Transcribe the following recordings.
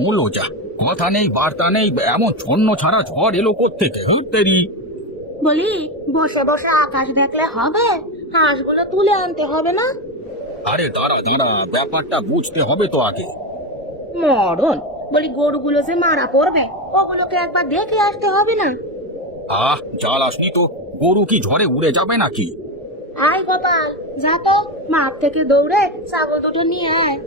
মূল্য যা, কথা নেই বার্তা নেই, এমন ছন্ন ছাড়া ঝড় এলো কোত্থেকে? তেরি বলি, বসে বসে আকাশ দেখলে হবে? হাঁসগুলো তুলে আনতে হবে না? আরে দাঁড়া দাঁড়া, ব্যাপারটা বুঝতে হবে তো আগে। মরণ, বলি গরুগুলো যে মারা পড়বে, ওগুলোকে একবার দেখে আসতে হবে না? জ্বালাসনি তো, গরু কি ঝড়ে উড়ে যাবে নাকি? আয় গোপাল, যা তো মাঠ থেকে দৌড়ে ছাগল দুটো নিয়ে আয়।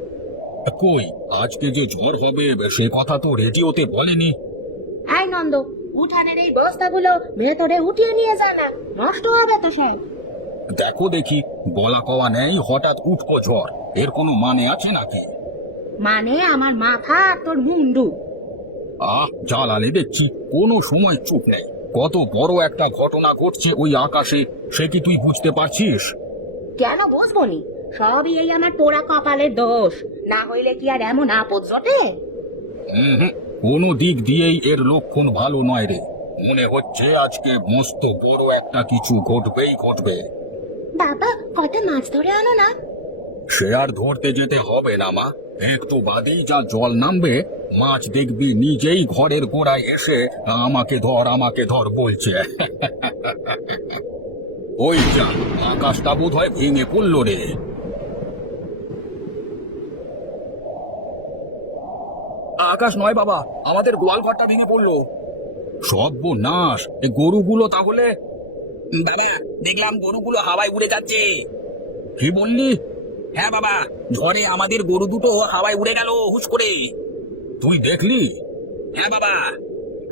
কই, আজকে যে ঝড় হবে সে কথা তো রেডিওতে বলেনি। আয় নন্দ, উঠানের এই বস্তাগুলো ভেতরে উঠিয়ে নিয়ে যা না, নষ্ট হবে তো সব। দেখো দেখি, বলা কওয়া নেই, হঠাৎ উঠবো ঝড়, এর কোনো মানে আছে নাকি? মানে আমার মাথা আর তোর মুন্ডু। জ্বালালে দেখছি, কোনো সময় চুপ নেই। কত বড় একটা ঘটনা ঘটছে ওই আকাশে, সে কি তুই বুঝতে পারছিস? কেন বুঝবো নি? সবই এই আমার পোড়া কপালের দোষ, না হইলে কি আর এমন আপদ জটে? কোনো দিক দিয়েই এর লক্ষণ ভালো নয় রে। মনে হচ্ছে আজকে মস্ত বড় একটা কিছু ঘটবেই ঘটবে। বাবা, কটা মাছ ধরে আনো না। সে আর ধরতে যেতে হবে না মা, একটু বাদেই যা জল নামবে, মাছ দেখবি নিজেই ঘরের গোড়ায় এসে আমাকে ধর বলছে। ওই যা, আকাশটা বোধ হয় ভেঙে পড়ল রে। আকাশ নয় বাবা, আমাদের গোয়াল ঘরটা ভেঙে পড়লো। সর্বনাশ, গরুগুলো তাহলে? বাবা, দেখলাম গরুগুলো হাওয়ায় উড়ে যাচ্ছে। কি বললি? হ্যাঁ বাবা, ঝড়ে আমাদের গরু দুটো হাওয়ায় উড়ে গেল হুশ করে। তুই দেখলি? হ্যাঁ বাবা।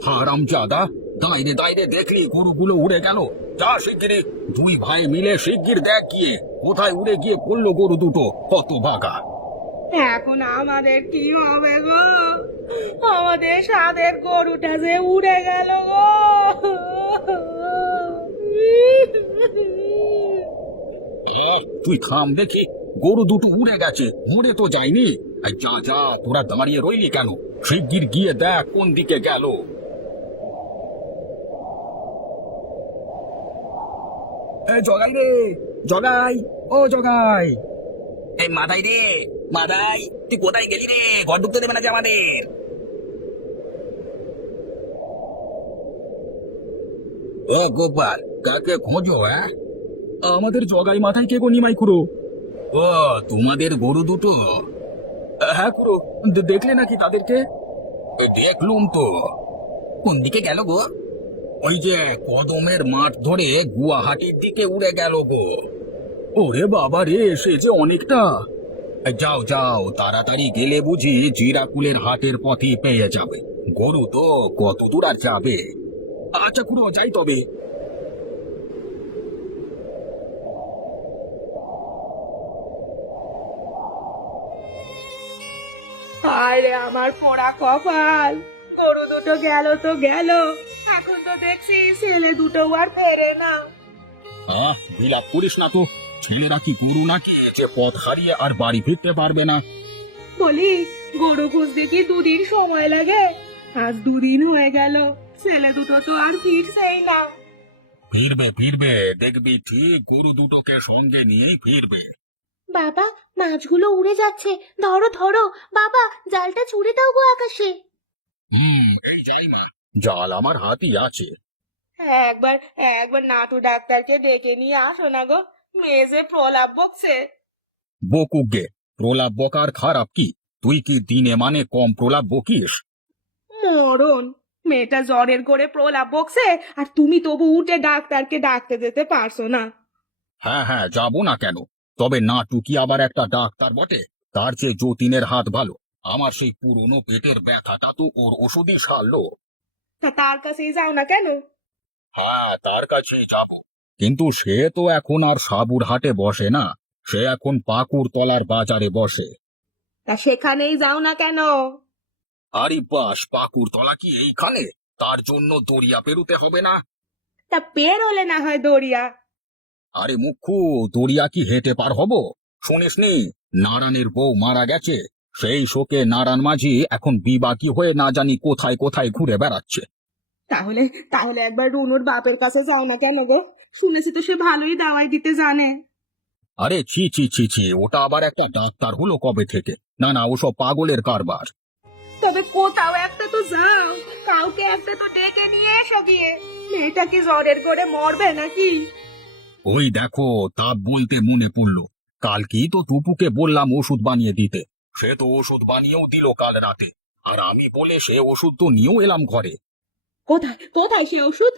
হারামজাদা, দাঁড়িয়ে দাঁড়িয়ে দেখলি গরুগুলো উড়ে গেল? যা শিগগিরি, দুই ভাই মিলে শিগগির দেখ গিয়ে কোথায় উড়ে গিয়ে পড়লো গরু দুটো, কত ভাগা। এখন আমাদের কি হবে গো? আমাদের সাদের গরুটা যে উড়ে গেল গো। তুই থাম দেখি, গরু দুটো উড়ে গেছে, মরে তো যায়নি। যা যা, তোরা দাঁড়িয়ে রইলি কেন? শিগগির গিয়ে দেখ কোন দিকে গেল। জগাই রে, জগাই, ও জগাই। এই মাদাই রে, মাদাই, তুই কোথায় গেলি রে? ঘর ঢুকতে দেবে না যে আমাদের। ও গোপাল, কাকে খোঁজো? আমাদের জগাই মাথায় কে গো নিমাই খুড়ো? ও, তোমাদের গরু দুটো? হ্যাঁ খুড়ো, দেখলে নাকি তাদেরকে? দেখলুম তো। কোন দিকে গেল গো? ওই যে কদমের মাঠ ধরে গুয়াহাটির দিকে উড়ে গেল গো। ওরে বাবা রে, সে যে অনেকটা। যাও যাও, তাড়াতাড়ি গেলে বুঝি জিরাকুলের হাটের পথে পেয়ে যাবে। গরু তো কত দূর আর যাবে। আচ্ছা খুড়ো, যাই তবে। আরে আমার পোড়া কপাল, গরু দুটো গেল তো গেল, এখন তো দেখছি ছেলে দুটো আর ফেরে না। বিলাপ করিস না তো, ছেলেরা কি গরু নাকি যে পথ হারিয়ে আর বাড়ি ফিরতে পারবে না? বলি, গরু খুঁজতে কি দুদিন সময় লাগে? আজ দুদিন হয়ে গেল, ছেলে দুটো তো আর ফিরছেই না। ফিরবে ফিরবে, দেখবি ঠিক গরু দুটোকে সঙ্গে নিয়েই ফিরবে। বাবা, মাছগুলো উড়ে যাচ্ছে, ধরো ধরো, বাবা জালটা ছুড়ে দাও গো আকাশে। এই যাই মা, জাল আমার হাতই আছে। একবার একবার নাটু ডাক্তারকে ডেকে নিয়ে আসো না গো, মেয়ে যে প্রলাপ বকছে। বকুক গে, প্রলাপ বকার খারাপ কি? তুই কি দিনে মানে কম প্রলাপ বকিস? মরণ, মেয়েটা জ্বরের করে প্রলাপ বকছে, আর তুমি তবু উঠে ডাক্তারকে ডাকতে যেতে পারছো না? হ্যাঁ হ্যাঁ, যাবো না কেন? তবে নাটু কি আবার একটা ডাক্তার বটে? তার চেয়ে যতীনের হাত ভালো। আমার সেই পুরনো পেটের ব্যথাটা তো ওর ওষুধই সারলো। তা তার কাছেই যাও না কেন? হ্যাঁ, তার কাছেই যাব, কিন্তু সে তো এখন আর সাবুর হাটে বসে না, সে এখন পাকুড় তলার বাজারে বসে। তা সেখানেই যাও না কেন? আরে বাস, পাকুড় তলা কি এইখানে? তার জন্য দরিয়া পেরুতে হবে না? তা পেরোলে না হয় দরিয়া। আরে মুখ্যু, দরিয়া কি হেঁটে পার হব? শুনিসনি, নারায়ণের বউ মারা গেছে। সেই শোকে নারায়ণ মাঝি এখন বিবাকি হয়ে না জানি কোথায় কোথায় ঘুরে বেড়াচ্ছে। তাহলে তাহলে একবার রুনুর বাপের কাছে যাও না কেন গো? শুনেছি তো সে ভালোই দাওয়াই দিতে জানে। আরে ছি ছি ছি ছি, ওটা আবার একটা ডাক্তার হলো কবে থেকে? না না, ওসব পাগলের কারবার। তা কোথাও একটা তো যাও, কাউকে একটা তো ডেকে নিয়ে এসো গিয়ে। মেয়েটা কি জ্বরের করে মরবে নাকি? ওই দেখো, তা বলতে মনে পড়লো, কালকেই তো টুপুকে বললাম ওষুধ বানিয়ে দিতে। সে তো ওষুধ বানিয়েও দিল কাল রাতে। আর আমি বলে সে ওষুধ তো নিয়েও এলাম ঘরে। কোথায় কোথায় সে ওষুধ?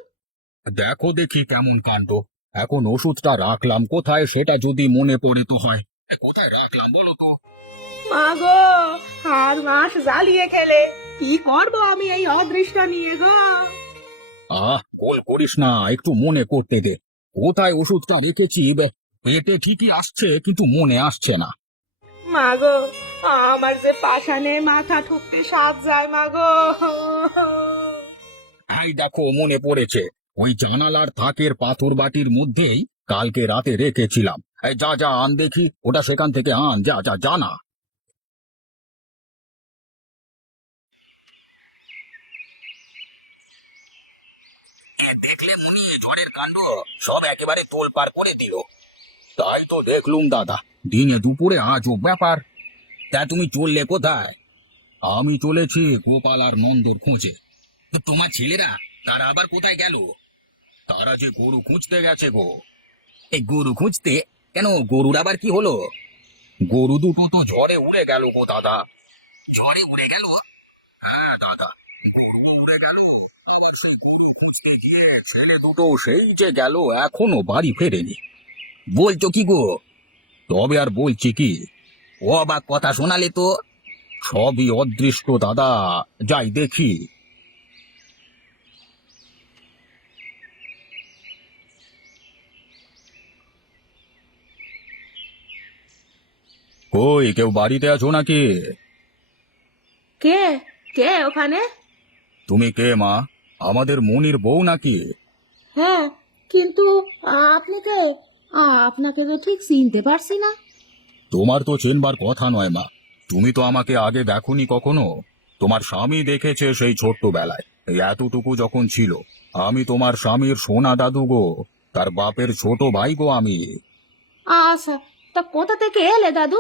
দেখো দেখি কেমন কাণ্ড। এখন ওষুধটা রাখলাম কোথায় সেটা যদি মনে পড়ে তো হয়। কোথায় রাখলাম বলো তো? মা গো, আর মাস জ্বালিয়ে খেলে, কি করব আমি এই অদৃষ্ট নিয়ে গো? গোল করিস না, একটু মনে করতে দে। কোথায় ওষুধটা রেখেছি পেটে ঠিকই আসছে কিন্তু মনে আসছে না। মা গো, আমার যে পাষাণে মাথা ঠুকতে সাজ যায় মা গো। এই দেখো মনে পড়েছে, ওই জানালার থাকের পাথর বাটির মধ্যেই কালকে রাতে রেখেছিলাম। এই যা যা আন দেখি, ওটা সেখান থেকে আন, যা যা জানা। দেখলে মনি ঝড়ের কাণ্ড, সব একেবারে তোলপাড় করে দিল। তাই তো দেখলুম দাদা, দিনে দুপুরে আজব ব্যাপার। তা তুমি চললে কোথায়? আমি চলেছি গোপাল আর নন্দর খোঁজে। তো তোমার ছেলেরা তারা আবার কোথায় গেল? তারা যে গরু খুঁজতে গেছে গো। এই গরু খুঁজতে? কেন, গরুর আবার কি হলো? গরু দুটো তো ঝড়ে উড়ে গেল গো দাদা। ঝড়ে উড়ে গেল? হ্যাঁ দাদা, গরু উড়ে গেল। আবার সেই গরু খুঁজতে গিয়ে ছেলে দুটো সেই যে গেল, এখনো বাড়ি ফেরেনি। বলছো কি গো? তবে আর বলছি কি, ও অবাক কথা শোনালে তো। সবই অদৃষ্ট দাদা, যাই দেখি। কই, কেউ বাড়িতে আছো নাকি? কে কে ওখানে? তুমি কে মা? আমাদের মনির বউ নাকি? হ্যাঁ, কিন্তু আপনি কে? আপনাকে তো ঠিক চিনতে পারছি না। তোমার তো চেনবার কথা নয় মা, তুমি তো আমাকে আগে দেখোনি কখনো। তোমার স্বামী দেখেছে সেই ছোট্টবেলায়, এই এতটুকু যখন ছিল। আমি তোমার স্বামীর সোনা দাদু গো, তার বাপের ছোট ভাই গো আমি। আচ্ছা, তা কোথা থেকে এলে দাদু?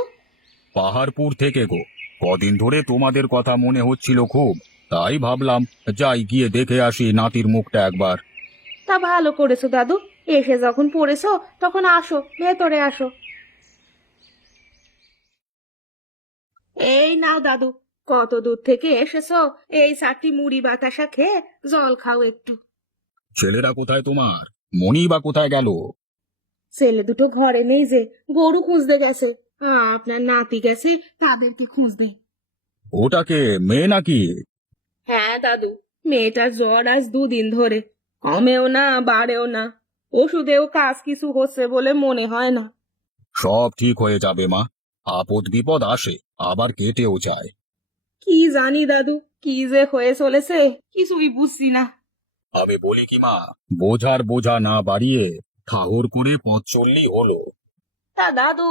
পাহাড়পুর থেকে গো। কদিন ধরে তোমাদের কথা মনে হচ্ছিল খুব, তাই ভাবলাম যাই গিয়ে দেখে আসি নাতির মুখটা একবার। তা ভালো করেছো দাদু, এসে যখন পড়েছো তখন আসো, ভেতরে আসো। এই নাও দাদু, কত দূর থেকে এসেছো, এই 4টি মুড়ি বাতাসা খেয়ে জল খাও একটু। ছেলেরা কোথায় তোমার? মনি বা কোথায় গেল? ছেলে দুটো ঘরে নেই যে, গরু খুঁজতে গেছে। আপনার নাতি গেছে তাদেরকে খুঁজতে। ওটাকে মেয়ে নাকি? হ্যাঁ দাদু, মেয়েটার জ্বর আজ 2 দিন ধরে, কমেও না বাড়েও না। ওষুধেও কাজ কিছু হচ্ছে বলে মনে হয় না। সব ঠিক হয়ে যাবে মা। আপদ বিপদ আসে, আবার কেটেও যায়। কি জানি দাদু, কি যে হয়ে চলেছে কিছুই বুঝছি না। আমি বলি কি মা, বোঝার বোঝা না বাড়িয়ে ঠাহর করে পথ চললেই হলো। তা দাদু,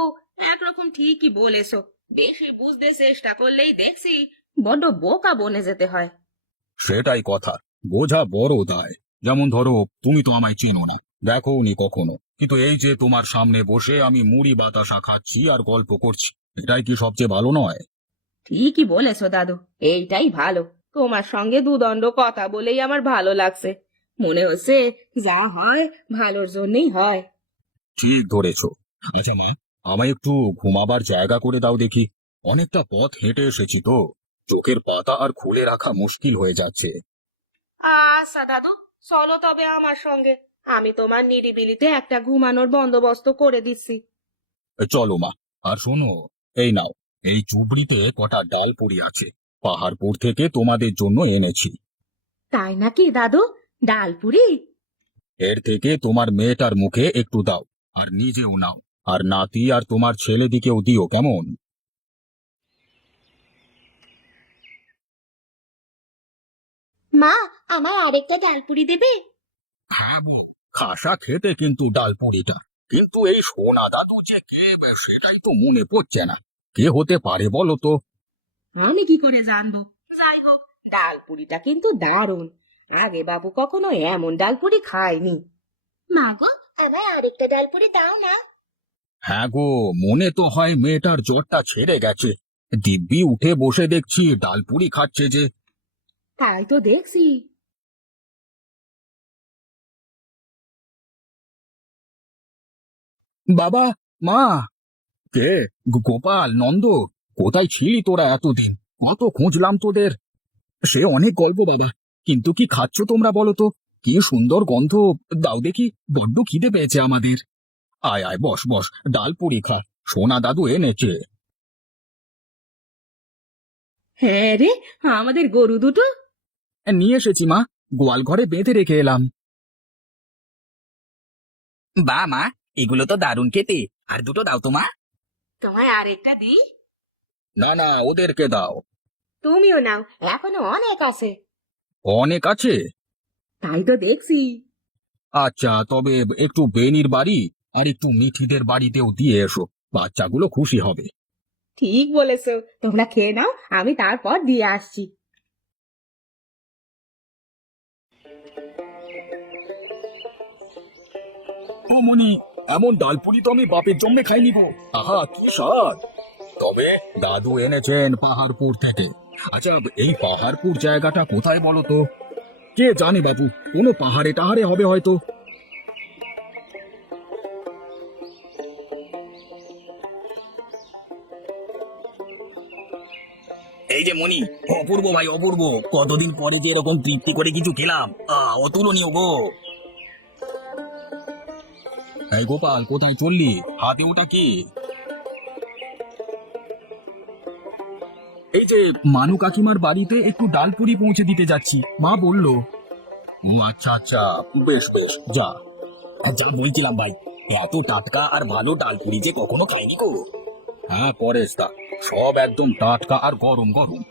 একরকম ঠিকই বলেছো, বেশি বুঝতে চেষ্টা করলেই দেখছি বড্ড বোকা বনে যেতে হয়। সেটাই কথা, বোঝা বড় দায়। যেমন ধরো, তুমি তো আমায় চেনো না, দেখোনি কখনো, কিন্তু এই যে তোমার সামনে বসে আমি মুড়ি বাতাসা খাচ্ছি আর গল্প করছি, এটাই কি সবচেয়ে ভালো নয়? ঠিকই বলেছো দাদু, এইটাই ভালো। তোমার সঙ্গে দুদণ্ড কথা বলেই আমার ভালো লাগছে। মনে হচ্ছে যা হয় ভালোর জন্যই হয়। ঠিক ধরেছো। আচ্ছা মা, আমায় একটু ঘুমাবার জায়গা করে দাও দেখি। অনেকটা পথ হেঁটে এসেছি তো, চোখের পাতা আর খুলে রাখা মুশকিল হয়ে যাচ্ছে। আচ্ছা দাদু, চলো তবে আমার সঙ্গে, আমি তোমার নিরিবিলিতে একটা ঘুমানোর বন্দোবস্ত করে দিচ্ছি। চলো মা। আর শোনো, এই নাও, এই চুবড়িতে কটা ডাল পুরি আছে, পাহাড়পুর থেকে তোমাদের জন্য এনেছি। তাই নাকি দাদু? ডালপুরি? এর থেকে তোমার মেয়েটার মুখে একটু দাও, আর নিজেও নাও, আর নাতি আর তোমার ছেলেদিকেও দিও, কেমন? মা, আমার আরেকটা ডালপুরি দেবে? খাবো। খাসা খেতে কিন্তু ডাল পুরিটা। কিন্তু এই সোনা দাদু যে কে, সেটাই তো মনে পড়ছে না। কে হতে পারে বলো তো? আমি কি করে জানবো? যাই হোক, ডালপুরিটা কিন্তু দারুণ। আগে বাবু কখনো এমন ডালপুরি খায়নি। মা গো, আমায় আরেকটা ডালপুরি দাও না। হ্যাঁ গো, মনে তো হয় মেয়েটার জ্বরটা ছেড়ে গেছে। দিব্যি উঠে বসে দেখছি ডালপুরি খাচ্ছে যে। তাই তো দেখছি। বাবা, মা, কে? গোপাল, নন্দ, কোথায় ছিলি তোরা এতদিন? কত খুঁজলাম তোদের। সে অনেক গল্প বাবা, কিন্তু কি খাচ্ছ তোমরা বলো তো? কি সুন্দর গন্ধ। দাও দেখি, বড্ড খিদে পেয়েছে আমাদের। আয় আয়, বস বস, ডালপুরি খা। সোনা দাদু এনেছে। হ্যাঁ রে, আমাদের গরু দুটো। নিয়ে এসেছি মা, গোয়াল ঘরে বেঁধে রেখে এলাম। বা মা, এগুলো তো দারুণ খেতে। আর দুটো দাও তো মা। তোমায় আরেকটা দিই? না না, ওদেরকে দাও। তুমিও নাও, এখনো অনেক আছে। অনেক আছে? তাই তো দেখছি। আচ্ছা, তবে একটু বেনির বাড়ি আর একটু মিঠিদের বাড়িতেও দিয়ে এসো, বাচ্চাগুলো খুশি হবে। ঠিক বলেছো, তোমরা খেয়ে নাও, আমি তারপর দিয়ে আসছি। ও মনি, এমন ডালপুরি তো আমি বাপের জন্মে খাইনি গো। আহা, কি স্বাদ! তবে দাদু এনেছেন পাহাড়পুর থেকে। আচ্ছা, এই পাহাড়পুর জায়গাটা কোথায় বলো তো? কে জানে বাবু, কোনো পাহাড়ে টাহাড়ে হবে হয়তো। এই যে মনি, অপূর্ব ভাই অপূর্ব, কতদিন পরে যে এরকম তৃপ্তি করে কিছু খেলাম, অতুলনীয় গো। এই গোপাল, কোথায় চললি? হাতে ওটা কি? এই যে মানু কাকিমার বাড়িতে একটু ডালপুরি পৌঁছে দিতে যাচ্ছি, মা বলল। ও আচ্ছা আচ্ছা, বেশ বেশ, যা। যা বলছিলাম ভাই, এত টাটকা আর ভালো ডালপুরি যে কখনো খাইনি গো। হ্যাঁ পরেশ দা, সব একদম টাটকা আর গরম গরম।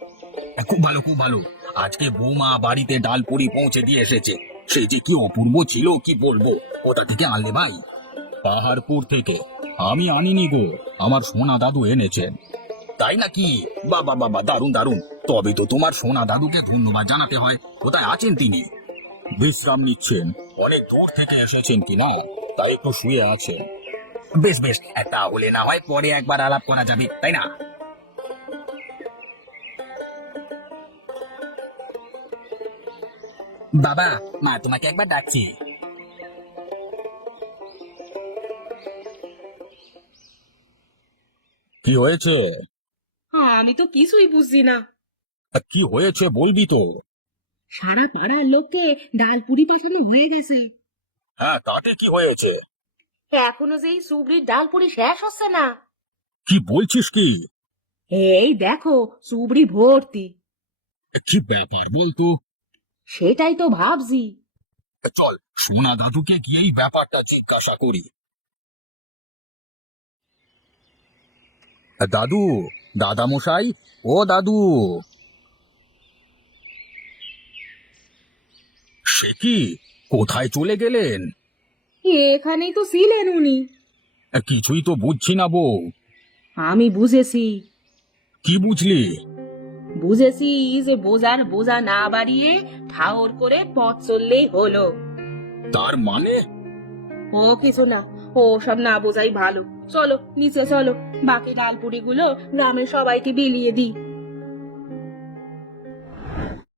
খুব ভালো খুব ভালো। আজকে বৌমা বাড়িতে ডালপুরি পৌঁছে দিয়ে এসেছে। সে যে কি অপূর্ব ছিল কি বলবো। কোথা থেকে আনলে ভাই? পাহাড়পুর থেকে। আমি আনিনি গো, আমার সোনা দাদু এনেছেন। তাই নাকি? বাবা বাবা, দারুণ দারুণ। তবে তো তোমার সোনা দাদুকে ধন্যবাদ জানাতে হয়। কোথায় আছেন তিনি? বিশ্রাম নিচ্ছেন। অনেক দূর থেকে এসেছেন কিনা, তাই একটু শুয়ে আছেন। বেশ বেশ, তাহলে না হয় পরে একবার আলাপ করা যাবে, তাই না? বাবা, মা তোমাকে একবার ডাকছি। কি হয়েছে? আমি তো কিছুই বুঝছি না। কি হয়েছে বলবি তো? সারা পাড়ার লোককে ডালপুরি পাঠানো হয়ে গেছে। হ্যাঁ, তাতে কি হয়েছে? এখনো যে এই সুবড়ির ডালপুরি শেষ হচ্ছে না। কি বলছিস কি? এই দেখো, সুবড়ি ভর্তি। কি ব্যাপার বলতো? সেটাই তো ভাবছি। চল, সোনা দাদুকে গিয়ে এই ব্যাপারটা জিজ্ঞাসা করি। দাদু, দাদা মশাই, ও দাদু। সে কি, কোথায় চলে গেলেন? এখানেই তো ছিলেন উনি। কিছুই তো বুঝছি না বউ। আমি বুঝেছি। কি বুঝলি? বুঝেছি যে বোঝার বোঝা না বাড়িয়ে ঠাউর করে পথ চললেই হলো। তার মানে? ও কিছু না, ও সব না বোঝাই ভালো। চলো নিচে চলো, বাকি ডালপুরি গুলো গ্রামের সবাইকে বিলিয়ে দিই।